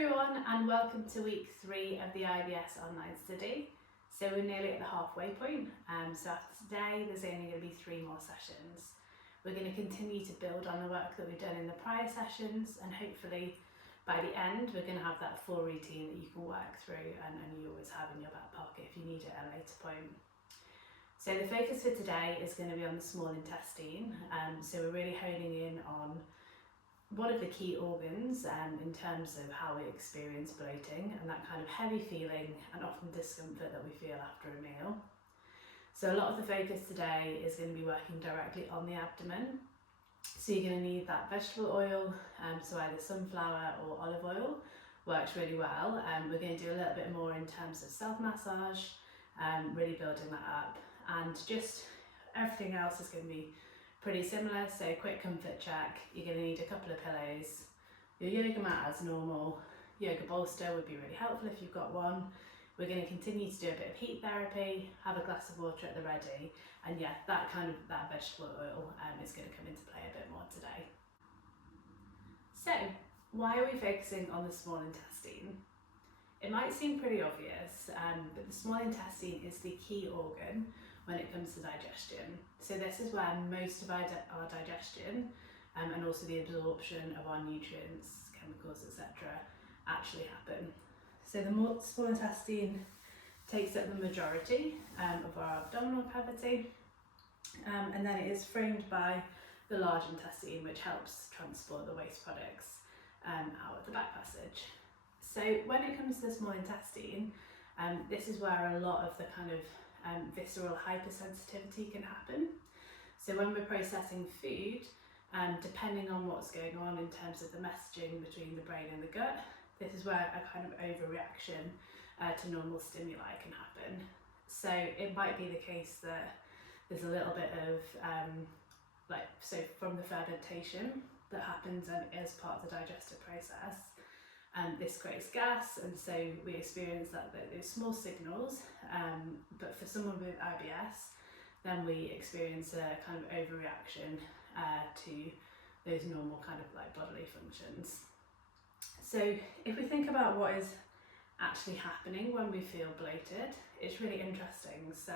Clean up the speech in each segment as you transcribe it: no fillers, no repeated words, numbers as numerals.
everyone, and welcome to week 3 of the IBS online study. So we're nearly at the halfway point, so after today there's only going to be 3 more sessions. We're going to continue to build on the work that we've done in the prior sessions, and hopefully by the end we're going to have that full routine that you can work through and you always have in your back pocket if you need it at a later point. So the focus for today is going to be on the small intestine, so we're really honing in on one of the key organs in terms of how we experience bloating and that kind of heavy feeling and often discomfort that we feel after a meal. So a lot of the focus today is going to be working directly on the abdomen. So you're going to need that vegetable oil, so either sunflower or olive oil works really well. We're going to do a little bit more in terms of self-massage, really building that up, and just everything else is going to be pretty similar. So quick comfort check, you're going to need a couple of pillows, your yoga mat as normal, yoga bolster would be really helpful if you've got one. We're going to continue to do a bit of heat therapy, have a glass of water at the ready, and yeah, that vegetable oil is going to come into play a bit more today. So why are we focusing on the small intestine? It might seem pretty obvious, but the small intestine is the key organ when it comes to digestion. So this is where most of our digestion and also the absorption of our nutrients, chemicals, etc. actually happen. So the small intestine takes up the majority of our abdominal cavity, and then it is framed by the large intestine, which helps transport the waste products out of the back passage. So when it comes to the small intestine, this is where a lot of the kind of visceral hypersensitivity can happen. So when we're processing food, depending on what's going on in terms of the messaging between the brain and the gut, this is where a kind of overreaction to normal stimuli can happen. So it might be the case that there's a little bit of from the fermentation that happens as part of the digestive process. This creates gas, and so we experience those small signals, but for someone with IBS, then we experience a kind of overreaction to those normal kind of like bodily functions. So if we think about what is actually happening when we feel bloated, it's really interesting. So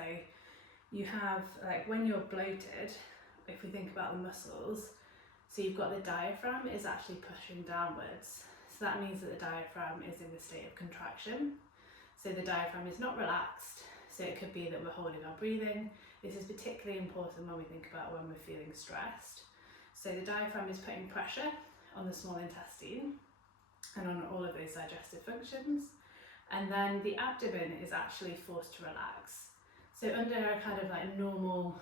you have, like, when you're bloated, if we think about the muscles, so you've got the diaphragm is actually pushing downwards. So that means that the diaphragm is in the state of contraction. So the diaphragm is not relaxed. So it could be that we're holding our breathing. This is particularly important when we think about when we're feeling stressed. So the diaphragm is putting pressure on the small intestine and on all of those digestive functions. And then the abdomen is actually forced to relax. So under a kind of like normal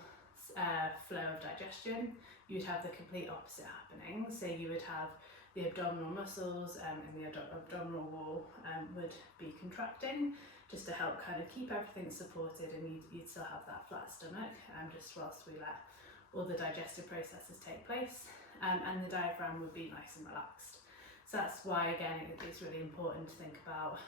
flow of digestion, you'd have the complete opposite happening. So you would have the abdominal muscles and the abdominal wall would be contracting just to help kind of keep everything supported, and you'd still have that flat stomach just whilst we let all the digestive processes take place, and the diaphragm would be nice and relaxed. So that's why, again, it's really important to think about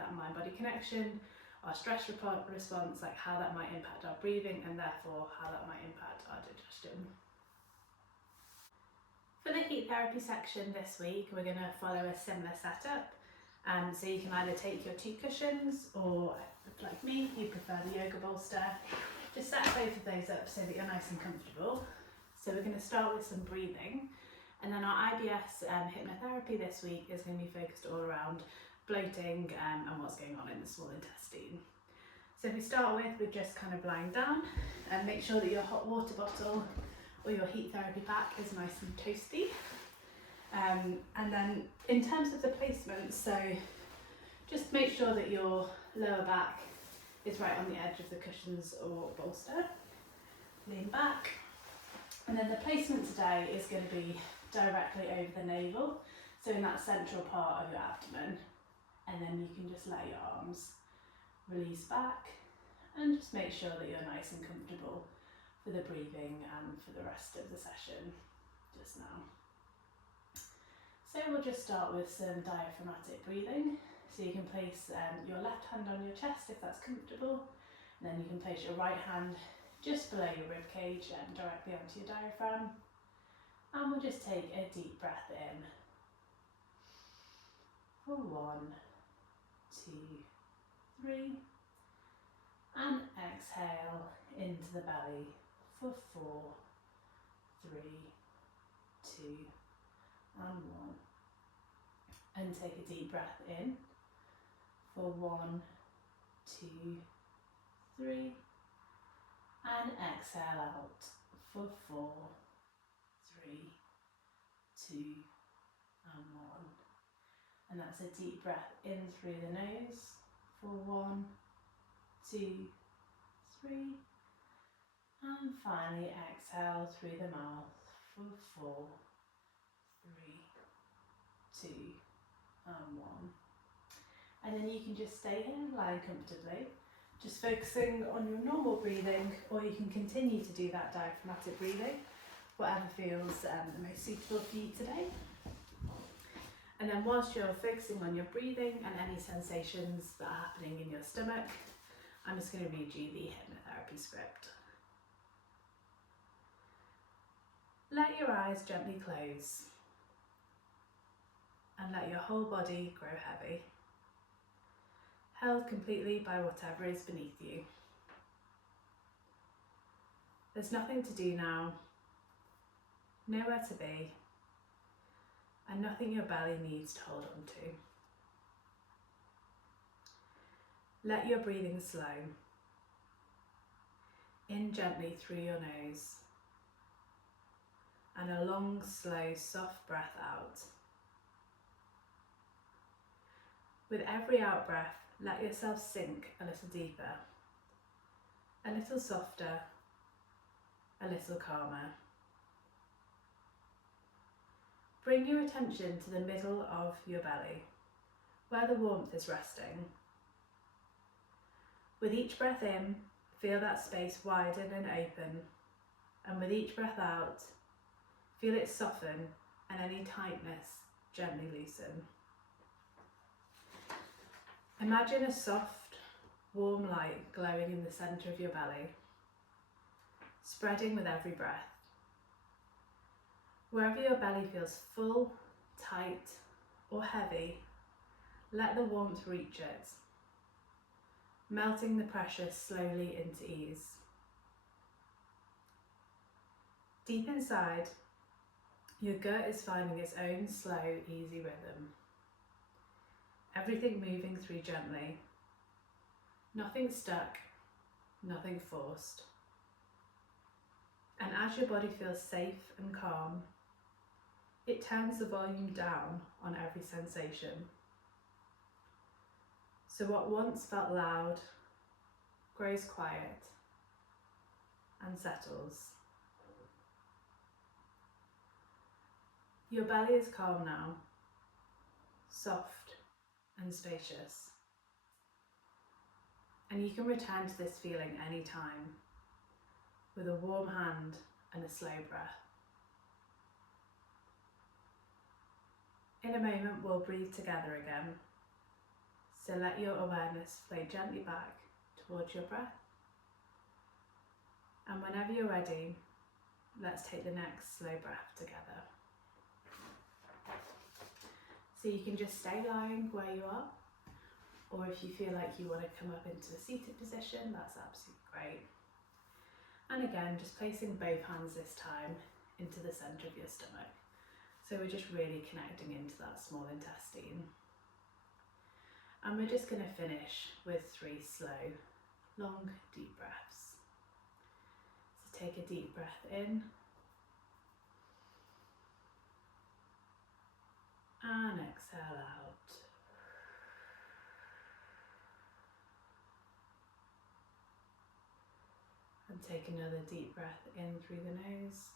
that mind-body connection, our stress response, like how that might impact our breathing and therefore how that might impact our digestion. For the heat therapy section this week, we're going to follow a similar setup. So you can either take your 2 cushions, or like me, you prefer the yoga bolster. Just set both of those up so that you're nice and comfortable. So we're going to start with some breathing, and then our IBS hypnotherapy this week is going to be focused all around bloating and what's going on in the small intestine. So if we start with just kind of lying down, and make sure that your hot water bottle or your heat therapy pack is nice and toasty. And then in terms of the placement, so just make sure that your lower back is right on the edge of the cushions or bolster. Lean back. And then the placement today is going to be directly over the navel, so in that central part of your abdomen. And then you can just let your arms release back and just make sure that you're nice and comfortable for the breathing and for the rest of the session just now. So we'll just start with some diaphragmatic breathing. So you can place your left hand on your chest if that's comfortable, and then you can place your right hand just below your rib cage and directly onto your diaphragm. And we'll just take a deep breath in. 1, 2, 3. And exhale into the belly for 4, 3, 2, and 1. And take a deep breath in for 1, 2, 3. And exhale out for 4, 3, 2, and 1. And that's a deep breath in through the nose for 1, 2, 3. And finally exhale through the mouth for 4, 3, 2, and 1. And then you can just stay here, lying comfortably, just focusing on your normal breathing, or you can continue to do that diaphragmatic breathing, whatever feels the most suitable for you today. And then whilst you're focusing on your breathing and any sensations that are happening in your stomach, I'm just going to read you the hypnotherapy script. Let your eyes gently close and let your whole body grow heavy, held completely by whatever is beneath you. There's nothing to do now, nowhere to be, and nothing your belly needs to hold on to. Let your breathing slow. In gently through your nose, and a long, slow, soft breath out. With every out breath, let yourself sink a little deeper, a little softer, a little calmer. Bring your attention to the middle of your belly, where the warmth is resting. With each breath in, feel that space widen and open, and with each breath out, feel it soften and any tightness gently loosen. Imagine a soft, warm light glowing in the centre of your belly, spreading with every breath. Wherever your belly feels full, tight, or heavy, let the warmth reach it, melting the pressure slowly into ease. Deep inside, your gut is finding its own slow, easy rhythm. Everything moving through gently. Nothing stuck, nothing forced. And as your body feels safe and calm, it turns the volume down on every sensation. So what once felt loud grows quiet and settles. Your belly is calm now, soft and spacious. And you can return to this feeling anytime with a warm hand and a slow breath. In a moment, we'll breathe together again. So let your awareness flow gently back towards your breath. And whenever you're ready, let's take the next slow breath together. So you can just stay lying where you are, or if you feel like you want to come up into a seated position, that's absolutely great. And again, just placing both hands this time into the centre of your stomach. So we're just really connecting into that small intestine. And we're just going to finish with 3 slow, long, deep breaths. So take a deep breath in. And exhale out. And take another deep breath in through the nose.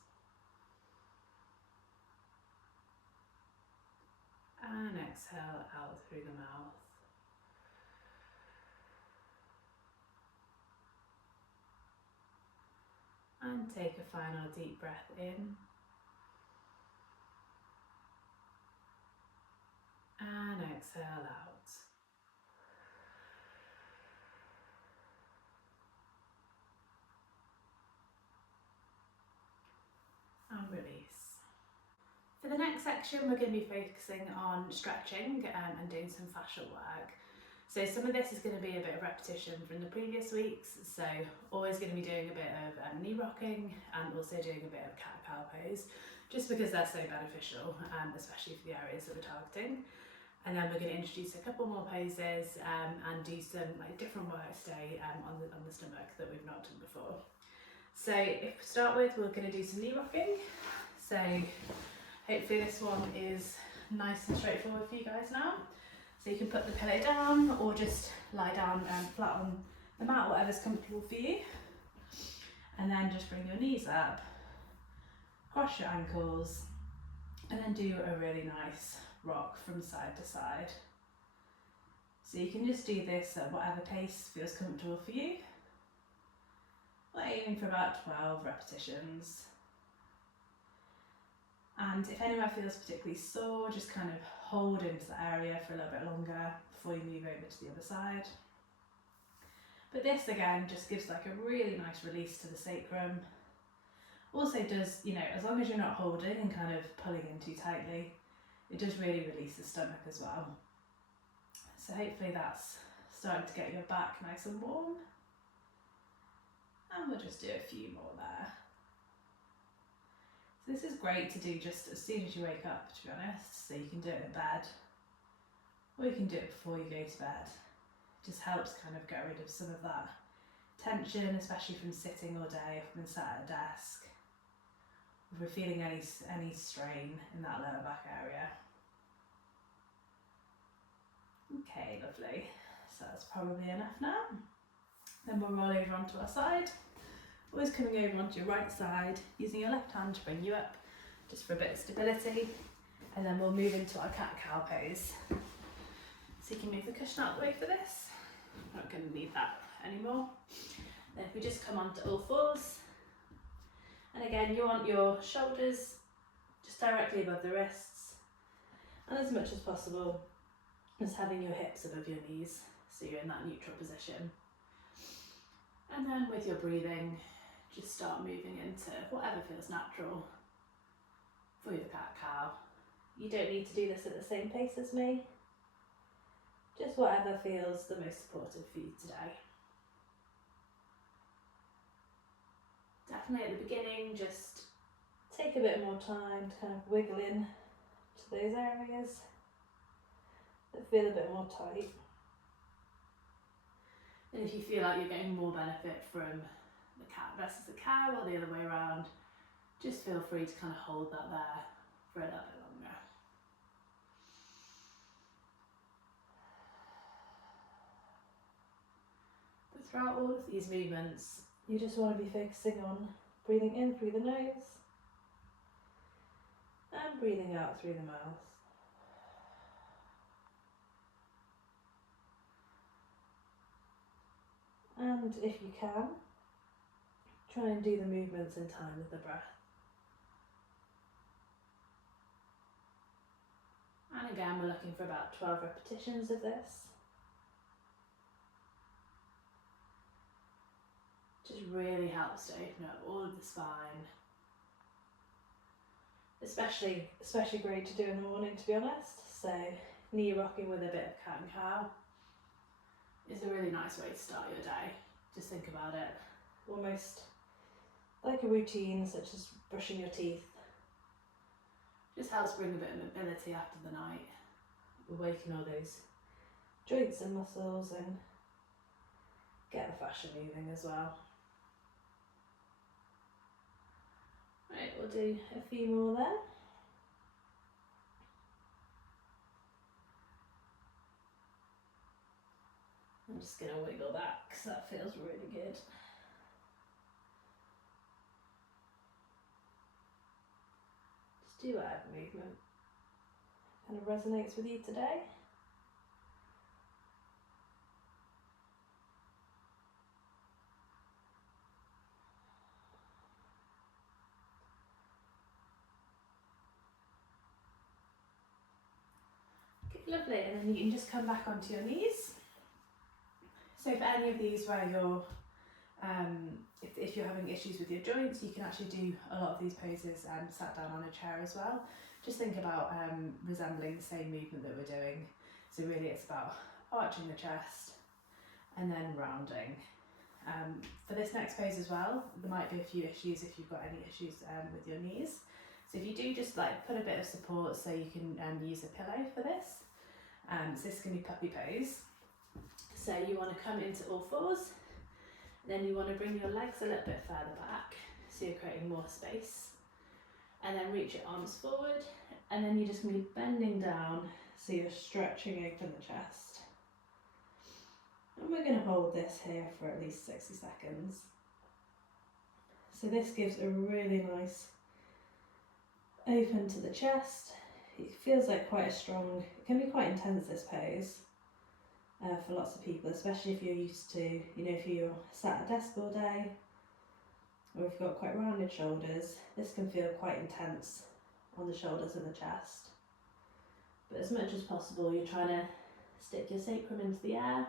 And exhale out through the mouth. And take a final deep breath in. And exhale out. And release. For the next section, we're going to be focusing on stretching and doing some fascial work. So some of this is going to be a bit of repetition from the previous weeks, so always going to be doing a bit of knee rocking and also doing a bit of cat-cow pose, just because they're so beneficial, especially for the areas that we're targeting. And then we're going to introduce a couple more poses and do some different work today on the stomach that we've not done before. So if we start with, we're going to do some knee rocking. So hopefully this one is nice and straightforward for you guys now. So you can put the pillow down or just lie down flat on the mat, whatever's comfortable for you. And then just bring your knees up, cross your ankles, and then do a really nice rock from side to side. So you can just do this at whatever pace feels comfortable for you. We're aiming for about 12 repetitions. And if anywhere feels particularly sore, just kind of hold into the area for a little bit longer before you move over to the other side. But this again just gives like a really nice release to the sacrum. Also does, as long as you're not holding and kind of pulling in too tightly, it does really release the stomach as well. So hopefully that's starting to get your back nice and warm. And we'll just do a few more there. So this is great to do just as soon as you wake up, to be honest. So you can do it in bed, or you can do it before you go to bed. It just helps kind of get rid of some of that tension, especially from sitting all day, from sat at a desk. If we're feeling any strain in that lower back area. Okay, lovely. So that's probably enough now. Then we'll roll over onto our side. Always coming over onto your right side, using your left hand to bring you up, just for a bit of stability. And then we'll move into our cat-cow pose. So you can move the cushion out of the way for this. I'm not going to need that anymore. Then if we just come onto all fours, and again you want your shoulders just directly above the wrists, and as much as possible just having your hips above your knees, so you're in that neutral position. And then with your breathing, just start moving into whatever feels natural for your cat-cow. You don't need to do this at the same pace as me, just whatever feels the most supportive for you today. Definitely at the beginning, just take a bit more time to kind of wiggle in to those areas that feel a bit more tight. And if you feel like you're getting more benefit from the cat versus the cow or the other way around, just feel free to kind of hold that there for a little bit longer. But throughout all of these movements, you just want to be focusing on breathing in through the nose and breathing out through the mouth. And if you can, try and do the movements in time with the breath. And again, we're looking for about 12 repetitions of this. Just really helps to open up all of the spine. Especially great to do in the morning, to be honest. So knee rocking with a bit of cat and cow is a really nice way to start your day. Just think about it almost like a routine, such as brushing your teeth. Just helps bring a bit of mobility after the night, awaken all those joints and muscles and get the fascia moving as well. Right, we'll do a few more there. I'm just going to wiggle that because that feels really good. Just do whatever movement kind of resonates with you today. Okay, lovely, and then you can just come back onto your knees. So for any of these where you're, if you're having issues with your joints, you can actually do a lot of these poses sat down on a chair as well, just think about resembling the same movement that we're doing. So really it's about arching the chest and then rounding. For this next pose as well, there might be a few issues if you've got any issues with your knees. So if you do, just like put a bit of support, so you can use a pillow for this. So this can be puppy pose. So you want to come into all fours, then you want to bring your legs a little bit further back, so you're creating more space. And then reach your arms forward, and then you're just going to be bending down, so you're stretching open the chest. And we're going to hold this here for at least 60 seconds. So this gives a really nice open to the chest. It feels like quite a strong, it can be quite intense, this pose, for lots of people, especially if you're used to, you know, if you're sat at a desk all day, or if you've got quite rounded shoulders, this can feel quite intense on the shoulders and the chest. But as much as possible, you're trying to stick your sacrum into the air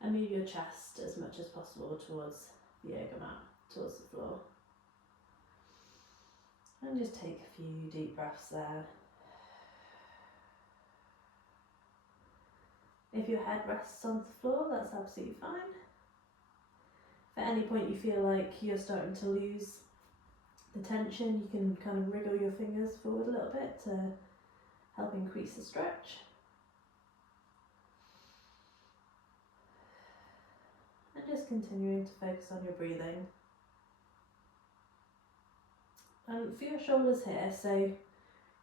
and move your chest as much as possible towards the yoga mat, towards the floor. And just take a few deep breaths there. If your head rests on the floor, that's absolutely fine. If at any point you feel like you're starting to lose the tension, you can kind of wriggle your fingers forward a little bit to help increase the stretch. And just continuing to focus on your breathing. And for your shoulders here, so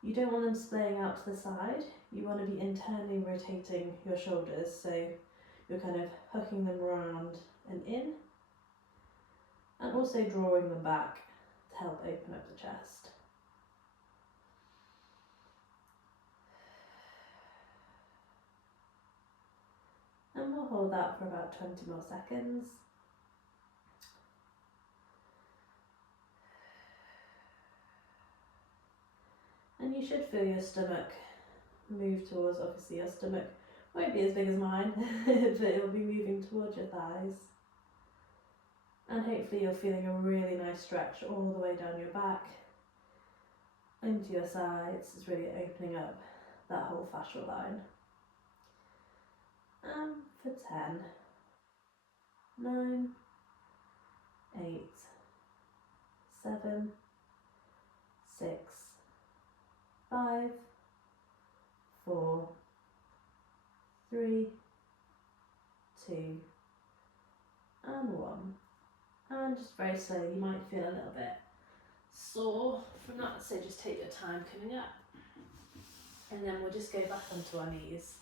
you don't want them splaying out to the side, you want to be internally rotating your shoulders, so you're kind of hooking them around and in, and also drawing them back to help open up the chest. And we'll hold that for about 20 more seconds. And you should feel your stomach move towards, obviously your stomach won't be as big as mine, but it'll be moving towards your thighs. And hopefully you're feeling a really nice stretch all the way down your back, into your sides. It's really opening up that whole fascial line. And for 10, 9, 8, 7, 6, 5, 4, 3, 2, and 1. And just very slowly, you might feel a little bit sore from that, so just take your time coming up. And then we'll just go back onto our knees,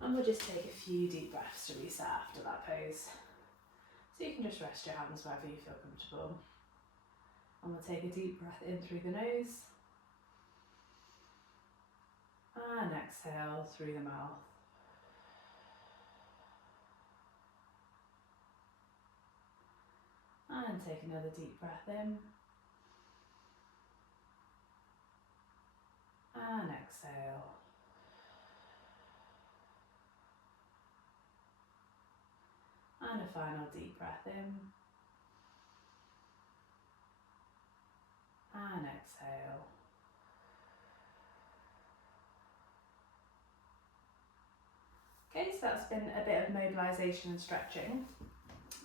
and we'll just take a few deep breaths to reset after that pose. So you can just rest your hands wherever you feel comfortable. And we'll take a deep breath in through the nose, and exhale through the mouth. And take another deep breath in, and exhale. And a final deep breath in, and exhale. Okay, so that's been a bit of mobilisation and stretching.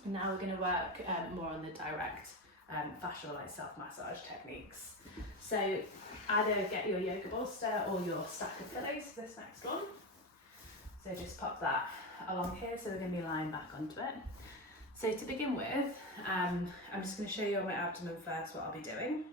Now we're going to work more on the direct fascial, like self-massage techniques. So either get your yoga bolster or your stack of pillows for this next one. So just pop that along here, so we're going to be lying back onto it. So to begin with, I'm just going to show you on my abdomen first what I'll be doing.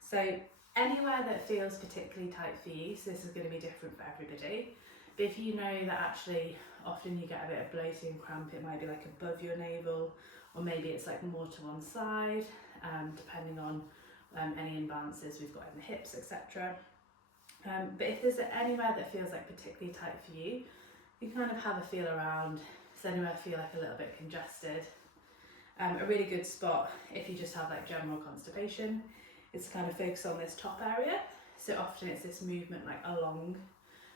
So anywhere that feels particularly tight for you, so this is going to be different for everybody, but if you know that actually often you get a bit of bloating and cramp, it might be like above your navel, or maybe it's like more to one side, depending on any imbalances we've got in the hips, etc. But if there's anywhere that feels like particularly tight for you, you kind of have a feel around. Does anywhere feel like a little bit congested? A really good spot if you just have like general constipation is to kind of focus on this top area. So often it's this movement like along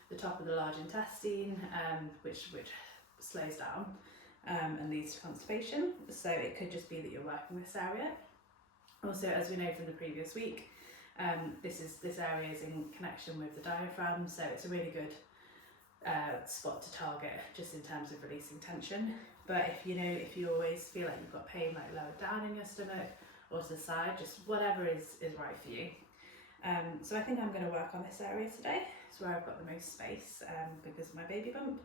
the top of the large intestine, which slows down and leads to constipation. So it could just be that you're working this area. Also, as we know from the previous week, This area is in connection with the diaphragm, so it's a really good spot to target just in terms of releasing tension. But if you always feel like you've got pain like lower down in your stomach or to the side, just whatever is right for you. So I think I'm going to work on this area today. It's where I've got the most space because of my baby bump,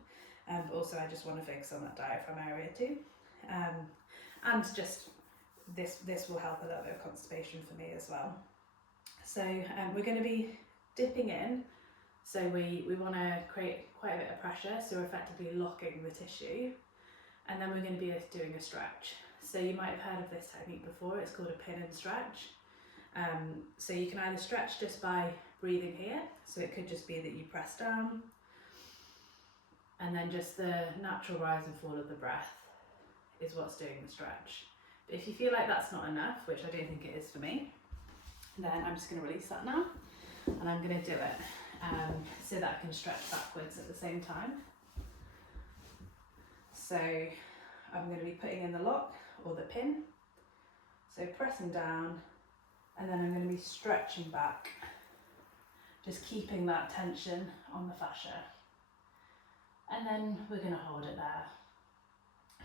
but also I just want to focus on that diaphragm area too. And just this will help a little bit of constipation for me as well. So we're going to be dipping in, so we want to create quite a bit of pressure, so we're effectively locking the tissue, and then we're going to be doing a stretch. So you might have heard of this technique before, it's called a pin and stretch. So you can either stretch just by breathing here, so it could just be that you press down, and then just the natural rise and fall of the breath is what's doing the stretch. But if you feel like that's not enough, which I don't think it is for me, then I'm just going to release that now, and I'm going to do it so that I can stretch backwards at the same time. So I'm going to be putting in the lock or the pin, so pressing down, and then I'm going to be stretching back, just keeping that tension on the fascia. And then we're going to hold it there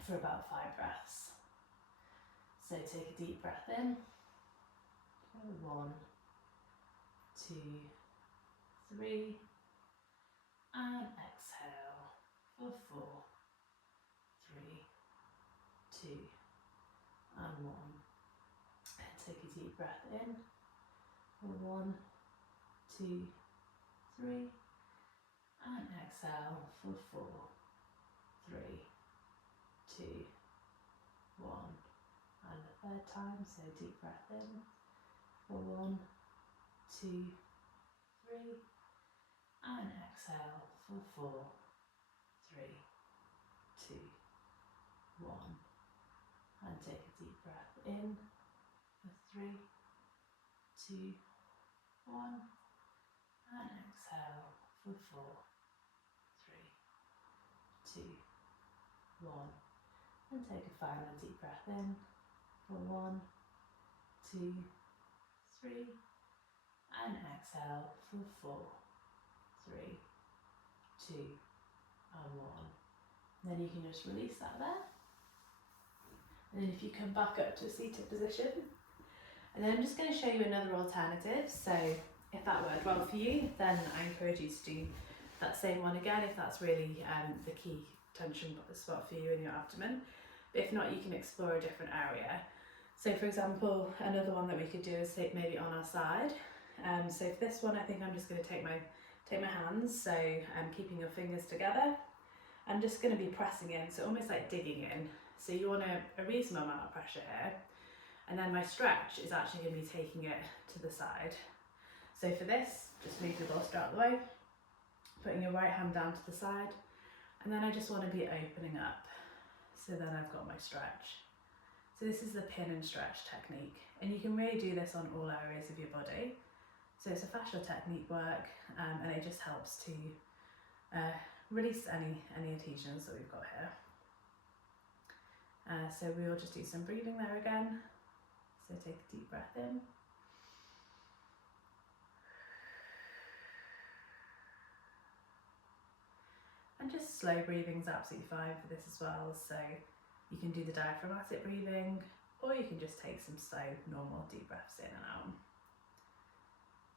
for about 5 breaths. So take a deep breath in. 1, 2, 3, and exhale for 4, 3, 2, and 1. Take a deep breath in. 1, 2, 3, and exhale for 4, 3, 2, 1. And the third time, so deep breath in. 1, 2, 3, and exhale for 4, 3, 2, 1. And take a deep breath in. 3, 2, 1, and exhale for 4, 3, 2, 1, and take a final deep breath in for 1, 2, 3, and exhale for 4, 3, 2, and 1. Then you can just release that there, and then if you come back up to a seated position. And then I'm just going to show you another alternative, so if that worked well for you, then I encourage you to do that same one again if that's really the key tension spot for you in your abdomen. But if not, you can explore a different area. So for example, another one that we could do is take maybe on our side. So for this one, I think I'm just going to take my hands, so keeping your fingers together. I'm just going to be pressing in, so almost like digging in. So you want a reasonable amount of pressure here. And then my stretch is actually going to be taking it to the side. So for this, just move your bolster out of the way, putting your right hand down to the side, and then I just want to be opening up. So then I've got my stretch. So this is the pin and stretch technique, and you can really do this on all areas of your body. So it's a fascial technique work, and it just helps to release any adhesions that we've got here. So we'll just do some breathing there again. So take a deep breath in. And just slow breathing is absolutely fine for this as well. So you can do the diaphragmatic breathing, or you can just take some slow, normal deep breaths in and out.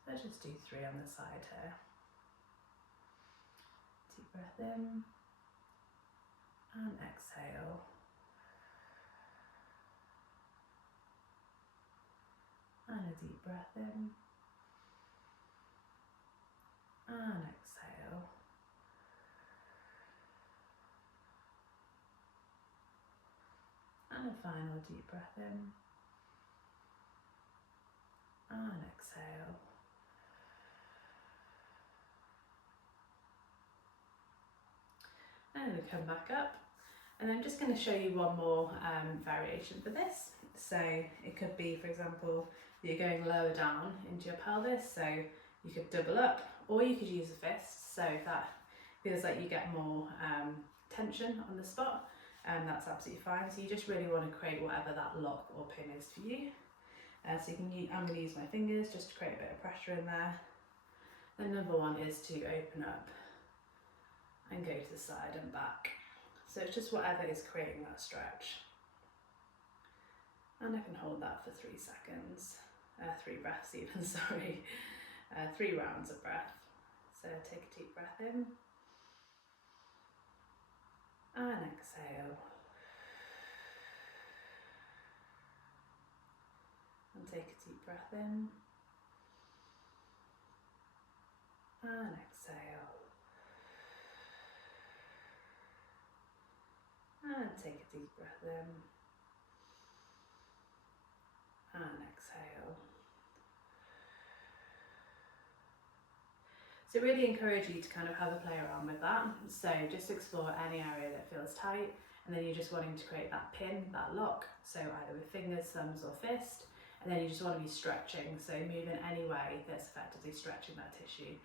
So let's just do 3 on the side here. Deep breath in and exhale. And a deep breath in and exhale. And a final deep breath in and exhale. And we come back up, and I'm just going to show you one more variation for this. So it could be, for example, you're going lower down into your pelvis, so you could double up, or you could use a fist. So if that feels like you get more tension on the spot, that's absolutely fine. So you just really want to create whatever that lock or pin is for you. So you can use, I'm going to use my fingers just to create a bit of pressure in there. Then number one is to open up and go to the side and back. So it's just whatever is creating that stretch. And I can hold that for 3 seconds, 3 breaths even, sorry, 3 rounds of breath. So take a deep breath in and exhale. And take a deep breath in and exhale. And take a deep breath in and exhale. So really encourage you to kind of have a play around with that. So just explore any area that feels tight, and then you're just wanting to create that pin, that lock, so either with fingers, thumbs or fist, and then you just want to be stretching, so move in any way that's effectively stretching that tissue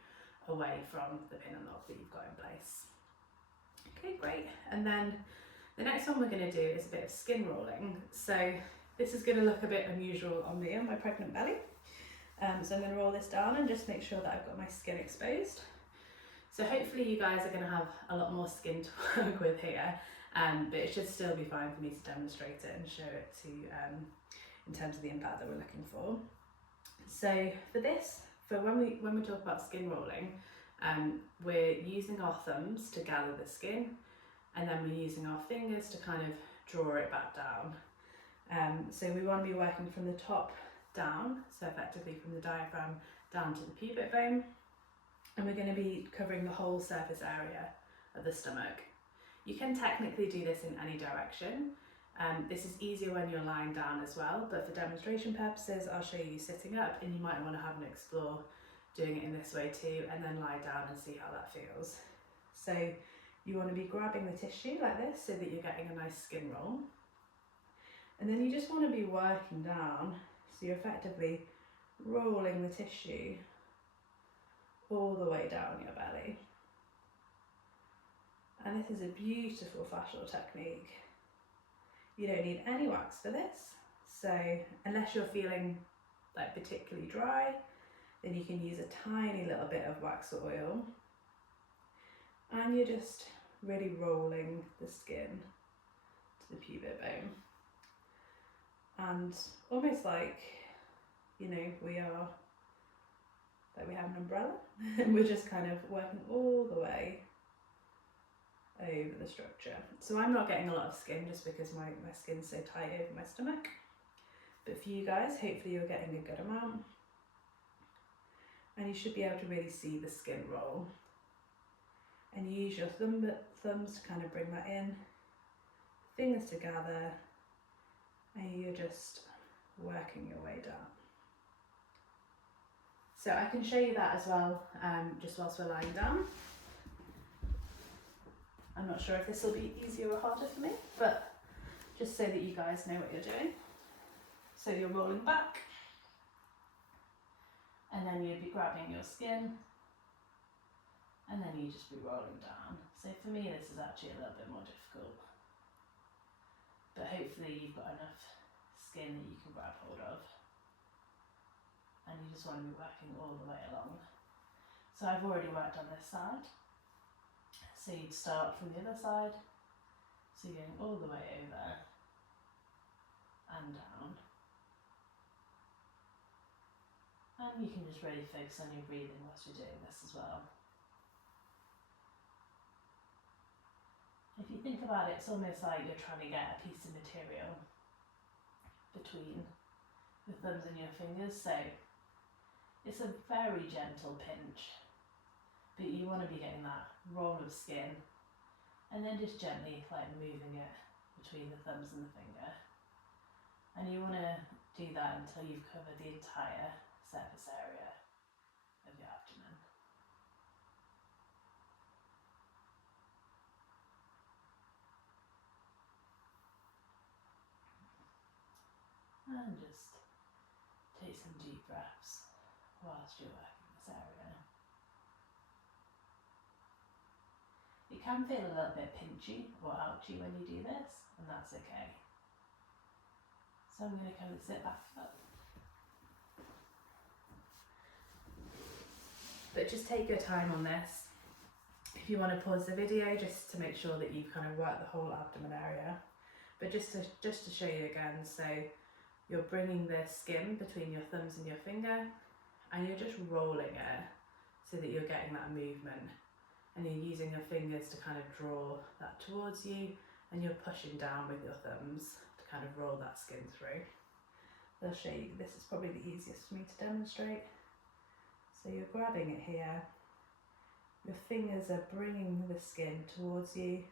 away from the pin and lock that you've got in place. Okay, great. And then the next one we're going to do is a bit of skin rolling. So this is going to look a bit unusual on me, on my pregnant belly. So I'm going to roll this down and just make sure that I've got my skin exposed. So hopefully you guys are going to have a lot more skin to work with here, but it should still be fine for me to demonstrate it and show it to in terms of the impact that we're looking for. So for this, for when we talk about skin rolling, we're using our thumbs to gather the skin, and then we're using our fingers to kind of draw it back down. So we want to be working from the top down, so effectively from the diaphragm down to the pubic bone, and we're going to be covering the whole surface area of the stomach. You can technically do this in any direction. This is easier when you're lying down as well, but for demonstration purposes I'll show you sitting up, and you might want to have an explore doing it in this way too, and then lie down and see how that feels. So you want to be grabbing the tissue like this so that you're getting a nice skin roll, and then you just want to be working down, so you're effectively rolling the tissue all the way down your belly. And this is a beautiful fascial technique. You don't need any wax for this, so unless you're feeling like particularly dry, then you can use a tiny little bit of wax or oil, and you're just really rolling the skin to the pubic bone, and almost like, you know, we have an umbrella and we're just kind of working all the way over the structure. So I'm not getting a lot of skin just because my skin's so tight over my stomach, but for you guys, hopefully you're getting a good amount, and you should be able to really see the skin roll, and you use your thumbs to kind of bring that in, fingers together, and you're just working your way down. So I can show you that as well, just whilst we're lying down. I'm not sure if this will be easier or harder for me, but just so that you guys know what you're doing. So you're rolling back, and then you'd be grabbing your skin, and then you just be rolling down. So for me this is actually a little bit more difficult, but hopefully you've got enough skin that you can grab hold of, and you just want to be working all the way along. So I've already worked on this side, so you'd start from the other side, so you're going all the way over and down, and you can just really focus on your breathing whilst you're doing this as well. If you think about it, it's almost like you're trying to get a piece of material between the thumbs and your fingers, so it's a very gentle pinch, but you want to be getting that roll of skin, and then just gently like moving it between the thumbs and the finger, and you want to do that until you've covered the entire surface area of your abdomen. And just take some deep breaths whilst you're working this area. It can feel a little bit pinchy or ouchy when you do this, and that's okay. So I'm going to kind of sit back up But just take your time on this. If you want to pause the video just to make sure that you've kind of worked the whole abdomen area. But just to show you again, so you're bringing the skin between your thumbs and your finger and you're just rolling it so that you're getting that movement, and you're using your fingers to kind of draw that towards you, and you're pushing down with your thumbs to kind of roll that skin through. I'll show you, this is probably the easiest for me to demonstrate. So you're grabbing it here, your fingers are bringing the skin towards you,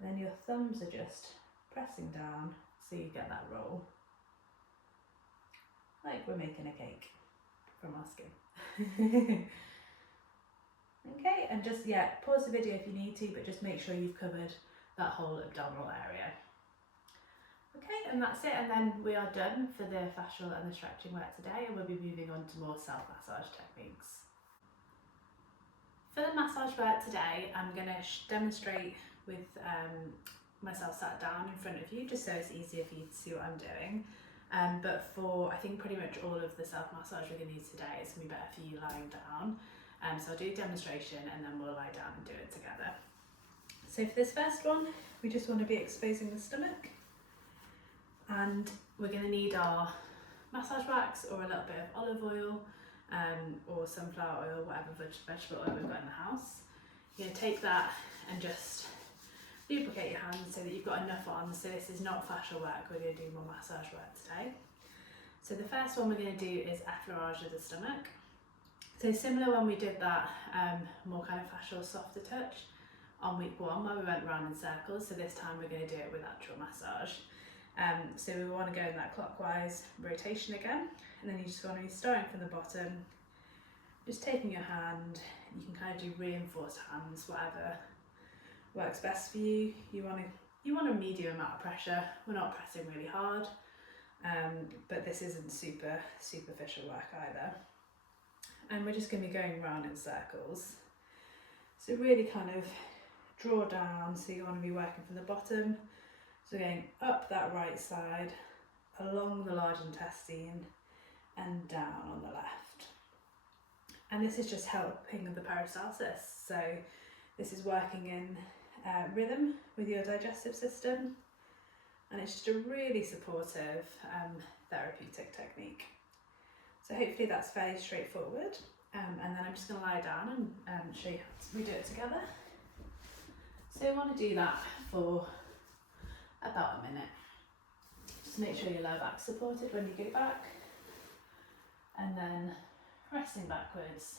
and then your thumbs are just pressing down so you get that roll. Like we're making a cake from our skin. Okay, and just, pause the video if you need to, but just make sure you've covered that whole abdominal area. Okay, and that's it, and then we are done for the fascial and the stretching work today, and we'll be moving on to more self-massage techniques. For the massage work today, I'm going to demonstrate with myself sat down in front of you, just so it's easier for you to see what I'm doing. But for, I think, pretty much all of the self-massage we're going to use today, it's going to be better for you lying down. So I'll do a demonstration and then we'll lie down and do it together. So for this first one, we just want to be exposing the stomach, and we're going to need our massage wax or a little bit of olive oil or sunflower oil, whatever vegetable oil we've got in the house. You're going to take that and just lubricate your hands so that you've got enough on. So this is not fascial work, we're going to do more massage work today. So the first one we're going to do is effleurage of the stomach. So similar when we did that more kind of fascial softer touch on week 1 where we went round in circles, so this time we're going to do it with actual massage. So we want to go in that clockwise rotation again, and then you just want to be starting from the bottom, just taking your hand. You can kind of do reinforced hands, whatever works best for you. You want a medium amount of pressure. We're not pressing really hard, but this isn't super superficial work either. And we're just going to be going round in circles. So really kind of draw down, so you want to be working from the bottom. So going up that right side, along the large intestine, and down on the left. And this is just helping the peristalsis. So this is working in rhythm with your digestive system, and it's just a really supportive therapeutic technique. So hopefully that's fairly straightforward, and then I'm just going to lie down and show you how we do it together. So you want to do that for about a minute. Just make sure your lower back's supported when you go back, and then resting backwards,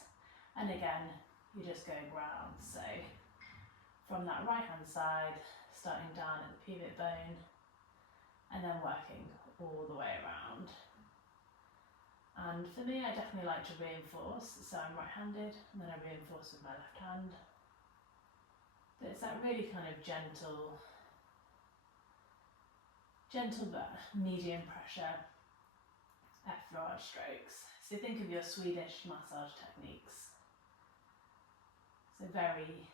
and again you're just going round. So from that right hand side, starting down at the pubic bone, and then working all the way around. And for me, I definitely like to reinforce, so I'm right-handed, and then I reinforce with my left hand. But it's that really kind of gentle but medium pressure effleurage strokes. So think of your Swedish massage techniques. So very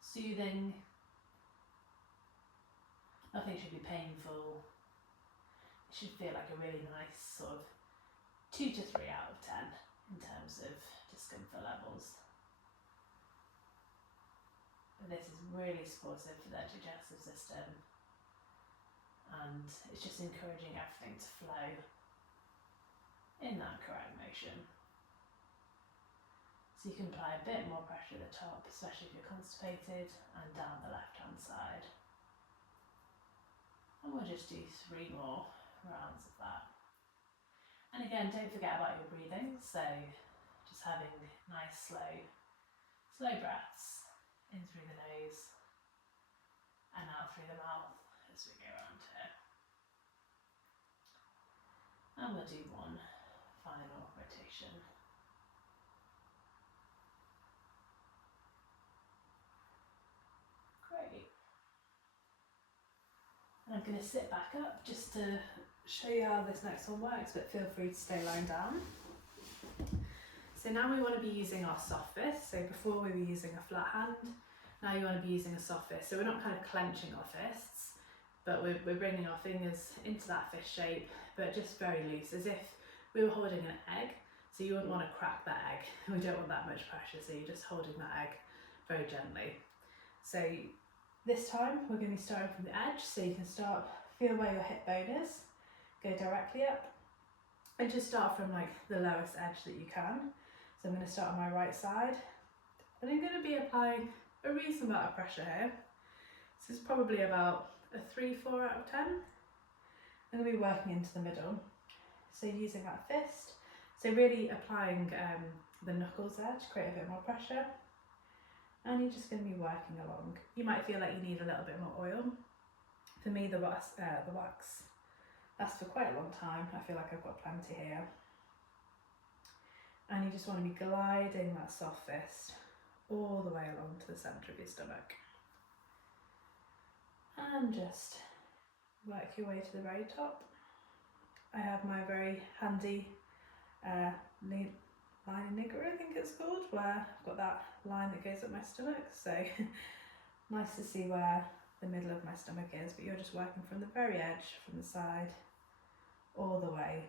soothing, nothing should be painful. It should feel like a really nice sort of 2 to 3 out of 10 in terms of discomfort levels. But this is really supportive for their digestive system, and it's just encouraging everything to flow in that correct motion. So you can apply a bit more pressure at the top, especially if you're constipated, and down the left hand side. And we'll just do 3 more rounds of that. And again, don't forget about your breathing, so just having nice slow breaths in through the nose and out through the mouth as we go around here. And we'll do 1 final rotation. Great. And I'm going to sit back up just to show you how this next one works, but feel free to stay lying down. So now we want to be using our soft fist. So before we were using a flat hand, now you want to be using a soft fist. So we're not kind of clenching our fists, but we're bringing our fingers into that fist shape, but just very loose, as if we were holding an egg. So you wouldn't want to crack that egg. We don't want that much pressure, so you're just holding that egg very gently. So this time we're going to be starting from the edge, so you can start, feel where your hip bone is, go directly up, and just start from like the lowest edge that you can. So I'm going to start on my right side, and I'm going to be applying a reasonable amount of pressure here. This is probably about a 3-4 out of 10. I'm going to be working into the middle, so using that fist, so really applying the knuckles there to create a bit more pressure, and you're just going to be working along. You might feel like you need a little bit more oil. For me, the wax lasts for quite a long time. I feel like I've got plenty here. And you just want to be gliding that soft fist all the way along to the centre of your stomach. And just work your way to the very top. I have my very handy line nigger, I think it's called, where I've got that line that goes up my stomach. So nice to see where the middle of my stomach is, but you're just working from the very edge, from the side, all the way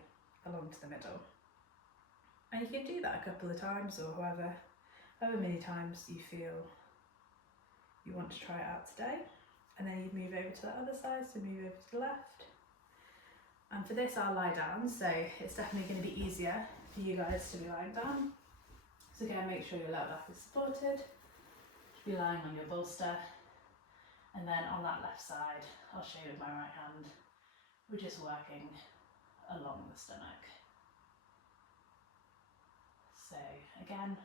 along to the middle. And you can do that a couple of times, or however many times you feel you want to try it out today. And then you move over to the other side, so move over to the left. And for this I'll lie down, so it's definitely going to be easier for you guys to be lying down. So again, make sure your lower back is supported. Be lying on your bolster. And then on that left side, I'll show you with my right hand, we're just working along the stomach. So again,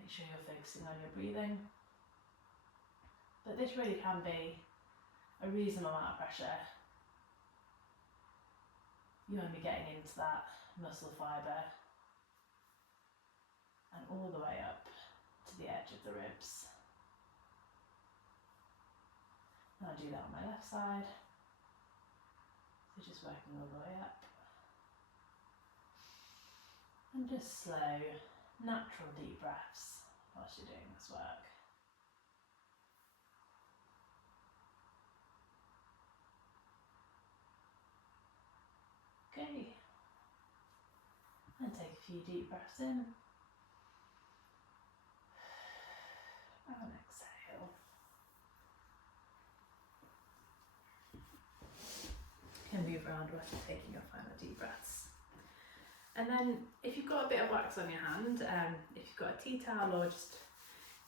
make sure you're focusing on your breathing. But this really can be a reasonable amount of pressure. You want to be getting into that muscle fibre and all the way up to the edge of the ribs. And I'll do that on my left side. So just working all the way up. And just slow, natural deep breaths whilst you're doing this work. Okay. And take a few deep breaths in. And exhale. Can move around while you're taking your final deep breaths. And then if you've got a bit of wax on your hand, if you've got a tea towel, or just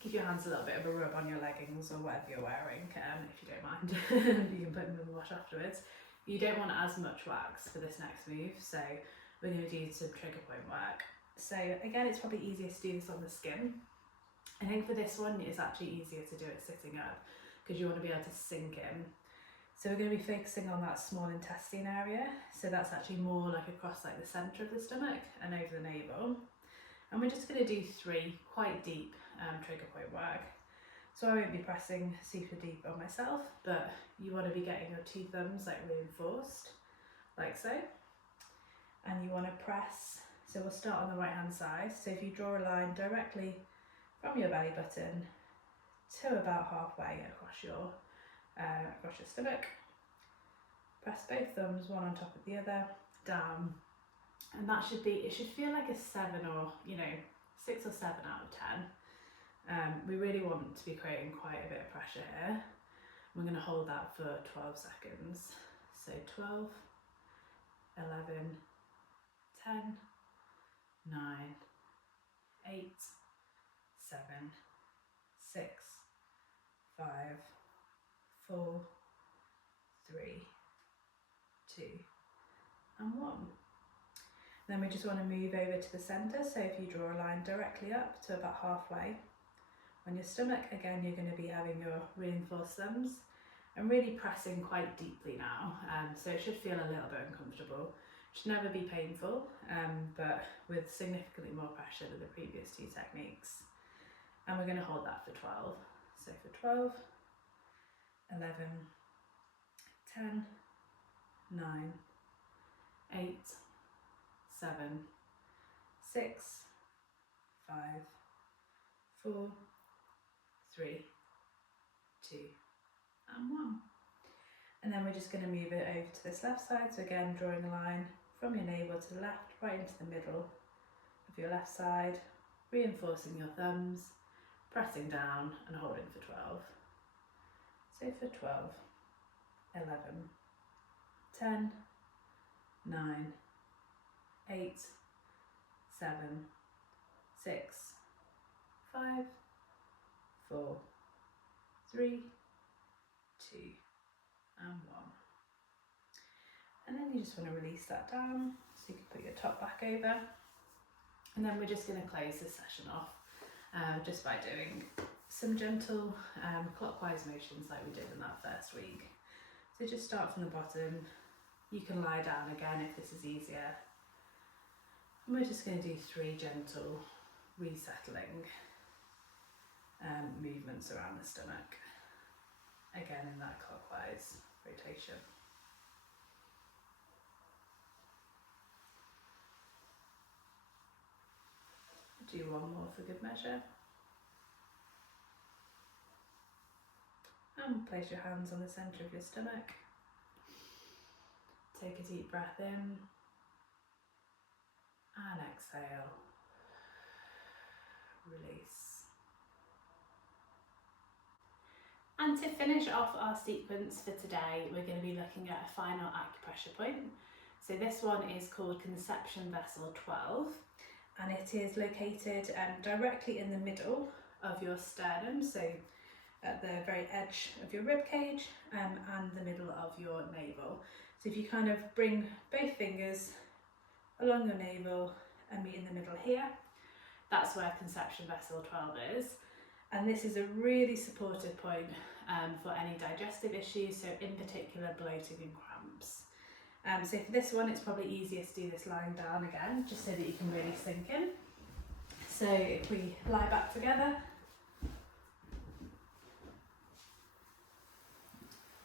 give your hands a little bit of a rub on your leggings or whatever you're wearing, if you don't mind, you can put them in the wash afterwards. You don't want as much wax for this next move, so we're going to do some trigger point work. So again, it's probably easier to do this on the skin. I think for this one, it's actually easier to do it sitting up because you want to be able to sink in. So we're going to be focusing on that small intestine area. So that's actually more like across like the centre of the stomach and over the navel. And we're just going to do 3 quite deep trigger point work. So I won't be pressing super deep on myself, but you want to be getting your 2 thumbs like reinforced, like so. And you want to press, so we'll start on the right hand side. So if you draw a line directly from your belly button to about halfway across your stomach, press both thumbs, one on top of the other, down. And that should be, it should feel like a 7 or, 6 or 7 out of 10. We really want to be creating quite a bit of pressure here. We're going to hold that for 12 seconds. So 12, 11, 10, 9, 8, 7, 6, 5, 4, 3, 2, and 1. Then we just want to move over to the centre, so if you draw a line directly up to about halfway on your stomach, again you're going to be having your reinforced thumbs and really pressing quite deeply now, so it should feel a little bit uncomfortable. It should never be painful, but with significantly more pressure than the previous 2 techniques. And we're going to hold that for 12. So for 12, 11, 10, 9, 8, 7, 6, 5, 4, 3, 2, and 1. And then we're just going to move it over to this left side. So again, drawing a line from your navel to the left, right into the middle of for your left side, reinforcing your thumbs, pressing down and holding for 12. So for 12, 11, 10, 9, 8, 7, 6, 5, 4, 3, 2, and 1. And then you just want to release that down, so you can put your top back over. And then we're just going to close this session off just by doing some gentle clockwise motions like we did in that first week. So just start from the bottom. You can lie down again if this is easier. And we're just going to do 3 gentle resettling movements around the stomach. Again in that clockwise rotation. Do one more for good measure. And place your hands on the centre of your stomach. Take a deep breath in and exhale. Release. And to finish off our sequence for today, we're going to be looking at a final acupressure point. So this one is called Conception Vessel 12, and it is located directly in the middle of your sternum, so at the very edge of your rib cage and the middle of your navel. So if you kind of bring both fingers along your navel and meet in the middle here, that's where Conception Vessel 12 is. And this is a really supportive point for any digestive issues, so in particular bloating and cramps. So for this one, it's probably easiest to do this lying down again, just so that you can really sink in. So if we lie back together,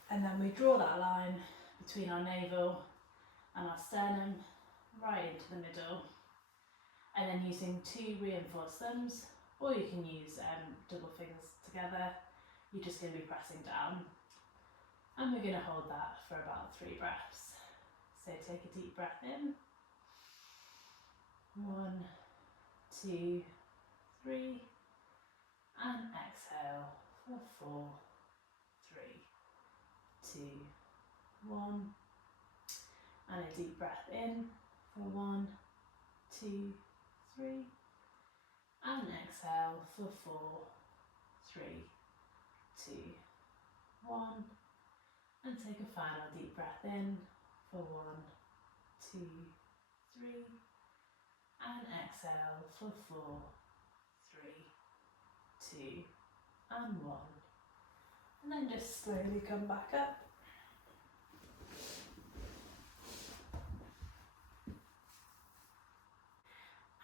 and then we draw that line between our navel and our sternum, right into the middle, and then using 2 reinforced thumbs, or you can use double fingers together. You're just going to be pressing down, and we're going to hold that for about 3 breaths. So take a deep breath in, 1, 2, 3, and exhale for 4, 3, 2, 1, and a deep breath in for 1, 2, 3, and exhale for 4, 3, 2, 1, and take a final deep breath in for 1, 2, 3, and exhale for 4, 3, 2, and 1, and then just slowly come back up.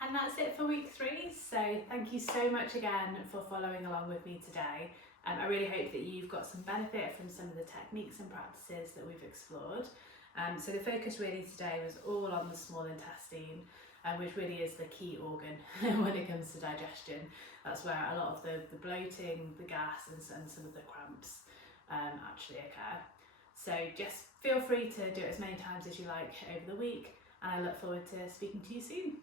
And that's it for week 3, so thank you so much again for following along with me today. I really hope that you've got some benefit from some of the techniques and practices that we've explored. So the focus really today was all on the small intestine, which really is the key organ when it comes to digestion. That's where a lot of the bloating, the gas and some of the cramps actually occur. So just feel free to do it as many times as you like over the week, and I look forward to speaking to you soon.